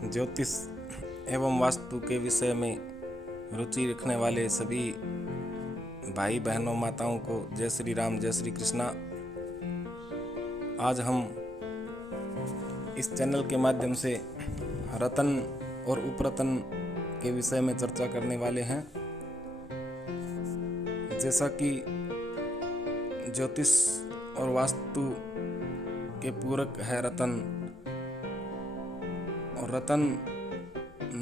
ज्योतिष एवं वास्तु के विषय में रुचि रखने वाले सभी भाई बहनों माताओं को जय श्री राम, जय श्री कृष्णा। आज हम इस चैनल के माध्यम से रतन और उपरतन के विषय में चर्चा करने वाले हैं। जैसा कि ज्योतिष और वास्तु के पूरक है रतन, और रतन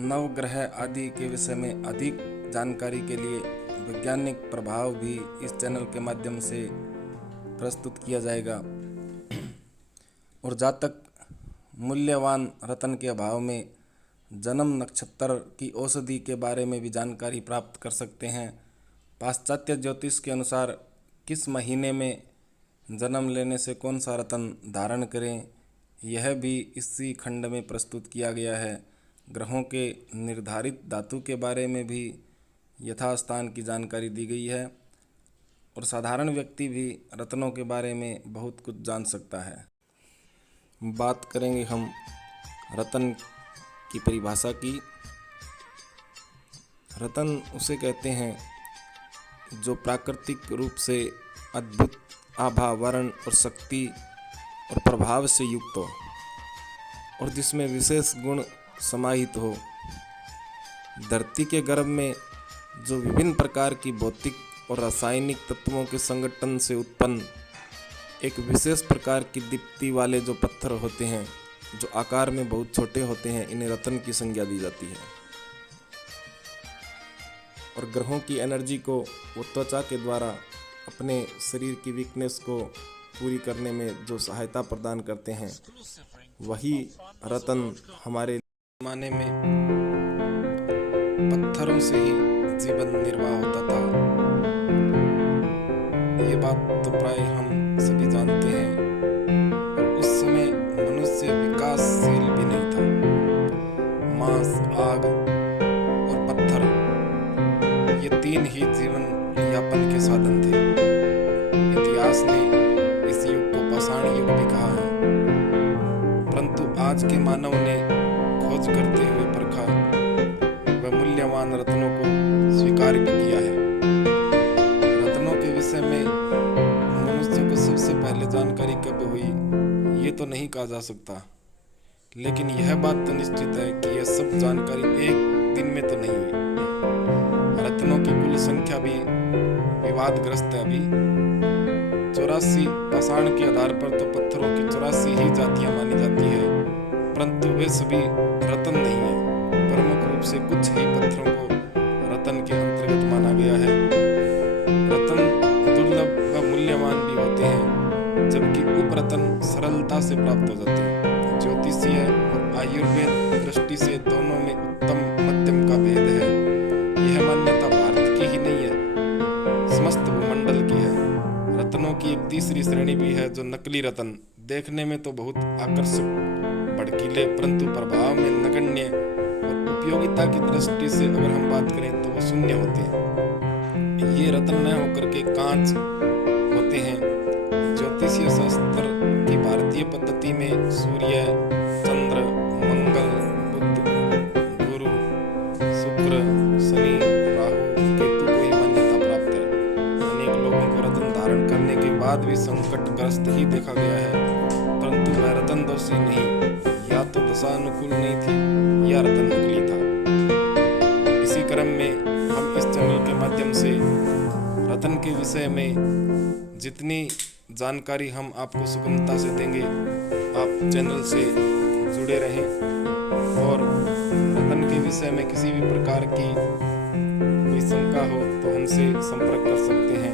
नवग्रह आदि के विषय में अधिक जानकारी के लिए वैज्ञानिक प्रभाव भी इस चैनल के माध्यम से प्रस्तुत किया जाएगा। और जातक मूल्यवान रतन के अभाव में जन्म नक्षत्र की औषधि के बारे में भी जानकारी प्राप्त कर सकते हैं। पाश्चात्य ज्योतिष के अनुसार किस महीने में जन्म लेने से कौन सा रतन धारण करें, यह भी इसी खंड में प्रस्तुत किया गया है। ग्रहों के निर्धारित धातु के बारे में भी यथास्थान की जानकारी दी गई है, और साधारण व्यक्ति भी रत्नों के बारे में बहुत कुछ जान सकता है। बात करेंगे हम रतन की परिभाषा की। रतन उसे कहते हैं जो प्राकृतिक रूप से अद्भुत आभा, वर्ण और शक्ति और प्रभाव से युक्त हो, और जिसमें विशेष गुण समाहित हो। धरती के गर्भ में जो विभिन्न प्रकार की भौतिक और रासायनिक तत्वों के संगठन से उत्पन्न एक विशेष प्रकार की दीप्ति वाले जो पत्थर होते हैं, जो आकार में बहुत छोटे होते हैं, इन्हें रतन की संज्ञा दी जाती है। और ग्रहों की एनर्जी को वो त्वचा के द्वारा अपने शरीर की वीकनेस को पूरी करने में जो सहायता प्रदान करते हैं, वही रतन हमारे जमाने में पत्थरों से ही जीवन निर्वाह होता था। ये बात तो प्राय हम सभी जानते हैं। और उस समय मनुष्य विकासशील भी नहीं था। मांस, आग और पत्थर, ये तीन ही जीवन यापन के साधन थे। इतिहास ने इस युग को पाषाण युग भी कहा है, परंतु आज के मानव ने खोज करते हुए परखा व मूल्यवान रत्नों को स्वीकार भी किया है। रत्नों के विषय में मनुष्य को सबसे पहले जानकारी कब हुई, ये तो नहीं कहा जा सकता, लेकिन यह बात तो निश्चित है कि यह सब जानकारी एक दिन में तो नहीं हुई। रत्नों की कुल संख्या भी विवादग्रस्त है। अभी 84 पाषाण के आधार पर तो पत्थरों की 84 ही जातियां मानी जाती है, परंतु वे सभी रतन नहीं है। प्रमुख रूप से कुछ ही पत्थरों को रतन के अंतर्गत माना गया है। रतन दुर्लभ व मूल्यवान भी होते हैं, जबकि उपरतन सरलता से प्राप्त हो जाते हैं। ज्योतिषीय और आयुर्वेद दृष्टि से दोनों में उत्तम मध्यम का भेद है। यह मान्यता भारत की ही नहीं है, समस्त भूमंडल की है। रत्नों की एक तीसरी श्रेणी भी है, जो नकली रत्न। देखने में तो बहुत आकर्षक, भड़कीले, परंतु प्रभाव में नगण्य और उपयोगिता की दृष्टि से अगर हम बात करें तो वो शून्य होते हैं। ये रत्न न होकर के कांच होते हैं। ज्योतिषीय शास्त्र की भारतीय पद्धति में सूर्य, चंद्र, मंगल, बुध, गुरु, शुक्र, शनि, राहु, केतु को ही मान्यता प्राप्त है। अनेक लोगों को रत्न धारण करने के बाद भी संकटग्रस्त ही देखा गया है, परंतु वह रतन दोषी नहीं, या तो दशा अनुकूल नहीं थी या रतन नकली था। इसी क्रम में हम इस चैनल के माध्यम से रतन के विषय में जितनी जानकारी हम आपको सुगमता से देंगे, आप चैनल से जुड़े रहें। और रतन के विषय में किसी भी प्रकार की कोई शंका हो तो हमसे संपर्क कर सकते हैं।